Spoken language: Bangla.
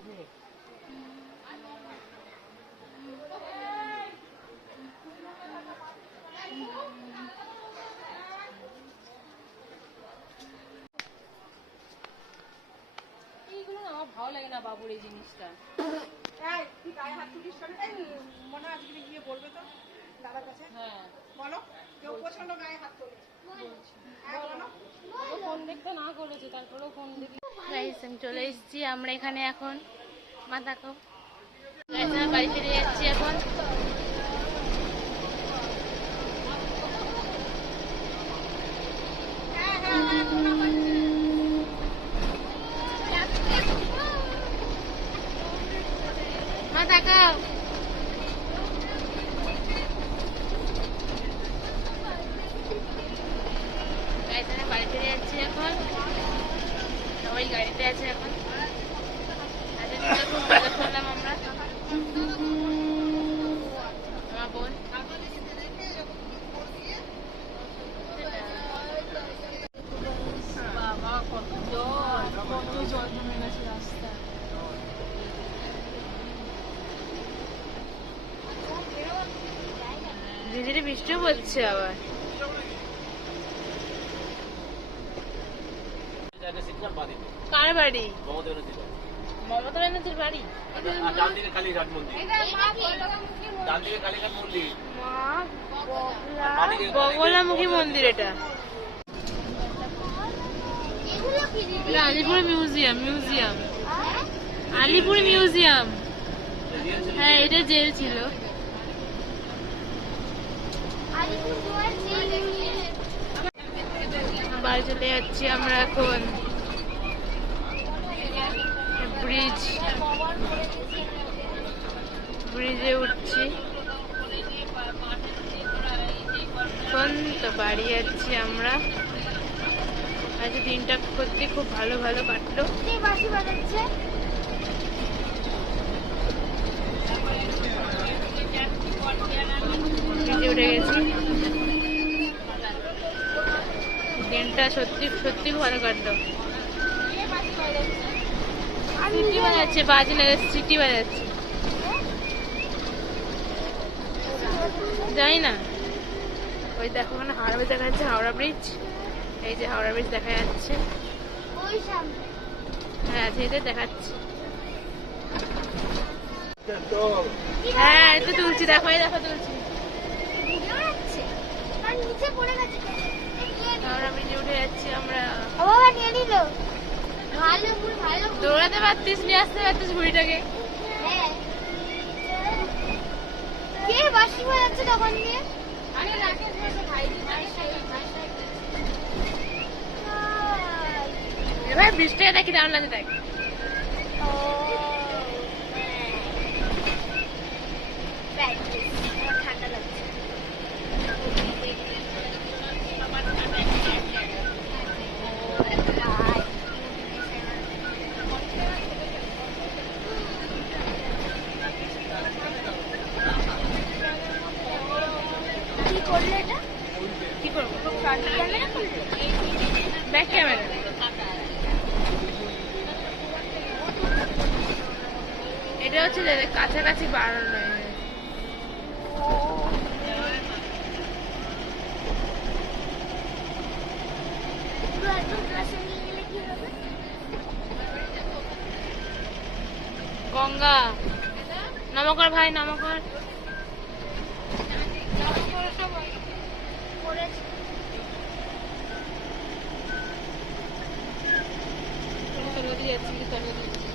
এইগুলো না আমার ভালো লাগে না বাবুর এই জিনিসটা। মনে আজকে গিয়ে বলবে তো দাদার কাছে। হ্যাঁ বলো কেউ পছন্দ গায়ে হাত তোলে। ফোন দেখতে না করেছে, তারপরেও ফোন দেখি। চলে এসেছি আমরা এখানে এখন। মা দেখো বাড়ি ফিরে যাচ্ছি এখন। মা দেখাও বাড়ি ফিরে যাচ্ছি এখন। সবাই গাড়িতে আছে এখন। খুব মজা করলাম আমরা, আমার বোন। বাবা কত জল, কত জল জমে গেছে রাস্তায়। ধীরে ধীরে বৃষ্টিও পড়ছে আবার। কার বাড়ি? মমতা ব্যানার্জির বাড়ি। বগলামুখী মন্দির এটা। Alipore museum, museum Alipore museum. হ্যাঁ এটা জেল ছিল। বাড়ি চলে যাচ্ছি আমরা এখন। ব্রিজে উঠছি এখন তো বাড়ি যাচ্ছি আমরা। আজ দিনটা করতে খুব ভালো ভালো কাটলো। ব্রিজে উঠে গেছি, দিনটা সত্যি সত্যি খুব ভালো কাটলো। সিটি বাজাচ্ছে, বাজি না সিটি বাজাচ্ছে, যাই না। ওই দেখো মানে হাওড়া ব্রিজ দেখা যাচ্ছে, হাওড়া ব্রিজ। এই যে হাওড়া ব্রিজ দেখা যাচ্ছে, হ্যাঁ সেইটাই দেখাচ্ছে। হ্যাঁ এই তো তুলছি, দেখো এই দেখো তুলছি। হাওড়া ব্রিজে উঠে যাচ্ছি আমরা। দৌড়াতে পারতিস, নিয়ে আসতে পারতিস ঘুড়িটাকে। এবার বৃষ্টিটা দেখি দারুণ লাগছে দেখ। ঠান্ডা লাগছে। কি করবো? Back camera. এটা হচ্ছে কাছাকাছি বাড়ানো। গঙ্গা নমকর ভাই, নমকর। যাচ্ছি